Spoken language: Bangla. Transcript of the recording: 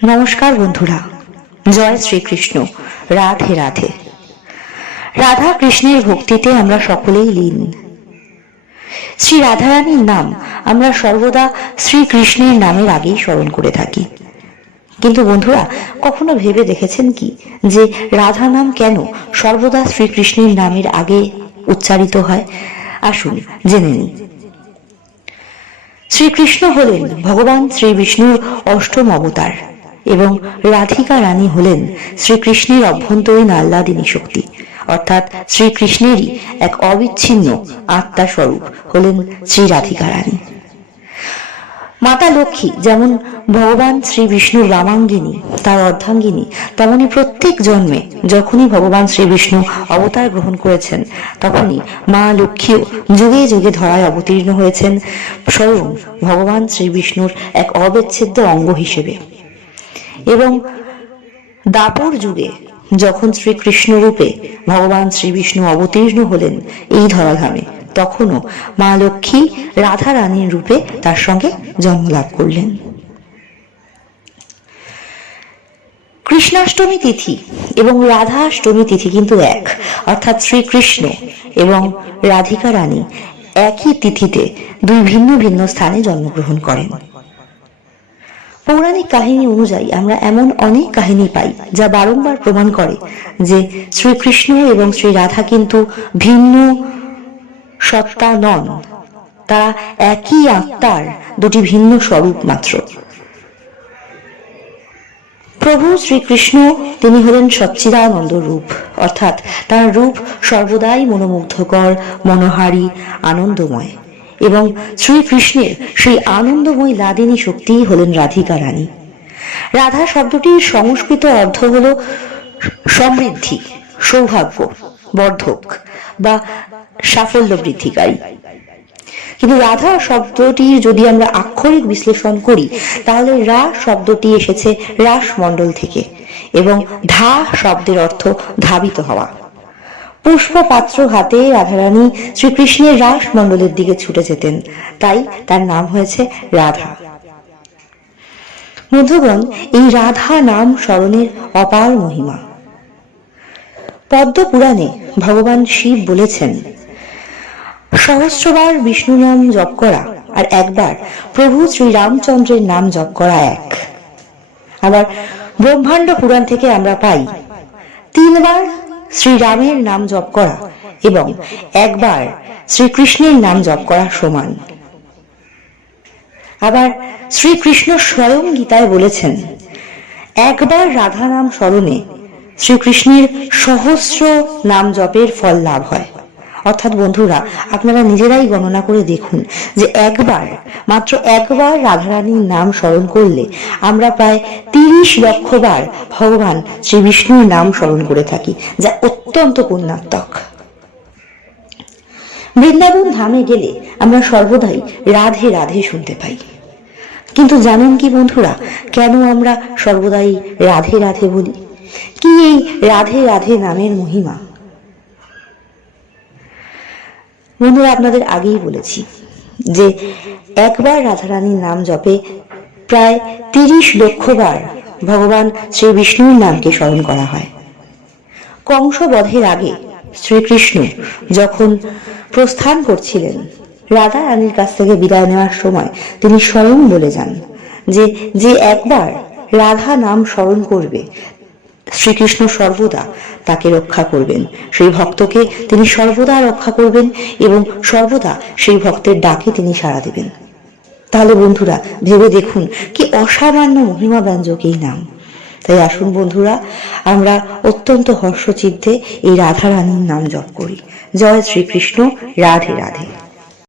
নমস্কার বন্ধুরা, জয় শ্রীকৃষ্ণ। রাধে রাধে। রাধা কৃষ্ণের ভক্তিতে আমরা সকলেই লীন। শ্রী রাধারানীর নাম আমরা সর্বদা শ্রীকৃষ্ণের নামের আগেই স্মরণ করে থাকি। কিন্তু বন্ধুরা, কখনো ভেবে দেখেছেন কি যে রাধা নাম কেন সর্বদা শ্রীকৃষ্ণের নামের আগে উচ্চারিত হয়? আসুন জেনে নিই। শ্রীকৃষ্ণ হলেন ভগবান শ্রী বিষ্ণুর অষ্টম অবতার এবং রাধিকা রানী হলেন শ্রীকৃষ্ণের অভ্যন্তরীণ আহ্লাদিনী শক্তি, অর্থাৎ শ্রীকৃষ্ণেরই এক অবিচ্ছিন্ন আত্মা স্বরূপ হলেন শ্রী রাধিকা রানী। মাতা লক্ষ্মী যেমন ভগবান শ্রী বিষ্ণুর রামাঙ্গিনী, তার অর্ধাঙ্গিনী, তেমনি প্রত্যেক জন্মে যখনই ভগবান শ্রী বিষ্ণু অবতার গ্রহণ করেছেন তখনই মা লক্ষ্মীও যুগে যুগে ধরায় অবতীর্ণ হয়েছেন স্বয়ং ভগবান শ্রী বিষ্ণুর এক অবিচ্ছেদ্য অঙ্গ হিসেবে। এবং দাপর যুগে যখন শ্রীকৃষ্ণ রূপে ভগবান শ্রী বিষ্ণু অবতীর্ণ হলেন এই ধরাধামে, তখনও মা লক্ষ্মী রাধা রানীর রূপে তার সঙ্গে জন্মলাভ করলেন। কৃষ্ণাষ্টমী তিথি এবং রাধা অষ্টমী তিথি কিন্তু এক, অর্থাৎ শ্রীকৃষ্ণ এবং রাধিকা রানী একই তিথিতে দুই ভিন্ন ভিন্ন স্থানে জন্মগ্রহণ করেন। পৌরাণিক কাহিনী অনুযায়ী আমরা এমন অনেক কাহিনী পাই যা বারংবার প্রমাণ করে যে শ্রীকৃষ্ণ এবং শ্রী রাধা কিন্তু ভিন্ন সত্তা নন, তারা একই আত্মার দুটি ভিন্ন স্বরূপ মাত্র। প্রভু শ্রীকৃষ্ণ তিনি হলেন সচ্চিদানন্দ রূপ, অর্থাৎ তার রূপ সর্বদাই মনোমুগ্ধকর, মনোহারী, আনন্দময়। এবং শ্রীকৃষ্ণের সেই আনন্দময় লাদিনী শক্তিই হলেন রাধিকা রানী। রাধা শব্দটির সংস্কৃত অর্থ হল সমৃদ্ধি, সৌভাগ্য বর্ধক বা সাফল্য বৃদ্ধিকারী। কিন্তু রাধা শব্দটির যদি আমরা আক্ষরিক বিশ্লেষণ করি তাহলে রা শব্দটি এসেছে রাস মণ্ডল থেকে এবং ধা শব্দের অর্থ ধাবিত হওয়া। পুষ্প পাত্র হাতে রাধারানী শ্রীকৃষ্ণের রাস মণ্ডলের দিকে ছুটে যেতেন, তাই তার নাম হয়েছে রাধা। বন্ধুগণ, এই রাধা নাম স্মরণের অপার মহিমা। পদ্ম পুরাণে ভগবান শিব বলেছেন, সহস্রবার বিষ্ণু নাম জপ করা আর একবার প্রভু শ্রী রামচন্দ্রের নাম জপ করা এক। আবার ব্রহ্মাণ্ড পুরাণ থেকে আমরা পাই 3 বার শ্রীরামের নাম জপ করা এবং একবার শ্রীকৃষ্ণের নাম জপ করা সমান। আবার শ্রীকৃষ্ণ স্বয়ং গীতায় বলেছেন, একবার রাধা নাম স্মরণে শ্রীকৃষ্ণের সহস্র নাম জপের ফল লাভ হয়। অর্থাৎ বন্ধুরা, আপনারা নিজেরাই গণনা করে দেখুন যে মাত্র একবার রাধারানীর নাম স্মরণ করলে আমরা প্রায় 30 লক্ষ বার ভগবান শ্রী বিষ্ণুর নাম স্মরণ করে থাকি, যা অত্যন্ত পুণ্যাত্মক। বৃন্দাবন ধামে গেলে আমরা সর্বদাই রাধে রাধে শুনতে পাই। কিন্তু জানেন কি বন্ধুরা, কেন আমরা সর্বদাই রাধে রাধে বলি? কি এই রাধে রাধে নামের মহিমা? বন্ধুরা, আপনাদের আগেই বলেছি যে একবার রাধারানীর নাম জপে প্রায় 30 লক্ষ বার ভগবান শ্রী বিষ্ণুর নামকে স্মরণ করা হয়। কংস বধের আগে শ্রীকৃষ্ণ যখন প্রস্থান করছিলেন, রাধা রানীর কাছ থেকে বিদায় নেওয়ার সময় তিনি স্বয়ং বলে যান যে একবার রাধা নাম স্মরণ করবে শ্রীকৃষ্ণ সর্বদা তাকে রক্ষা করবেন, সেই ভক্তকে তিনি সর্বদা রক্ষা করবেন এবং সর্বদা সেই ভক্তের ডাকে তিনি সাড়া দেবেন। তাহলে বন্ধুরা, ভেবে দেখুন কি অসামান্য মহিমা ব্যঞ্জক এই নাম। তাই আসুন বন্ধুরা, আমরা অত্যন্ত হর্ষচিত্তে এই রাধা রানীর নাম জপ করি। জয় শ্রীকৃষ্ণ। রাধে রাধে।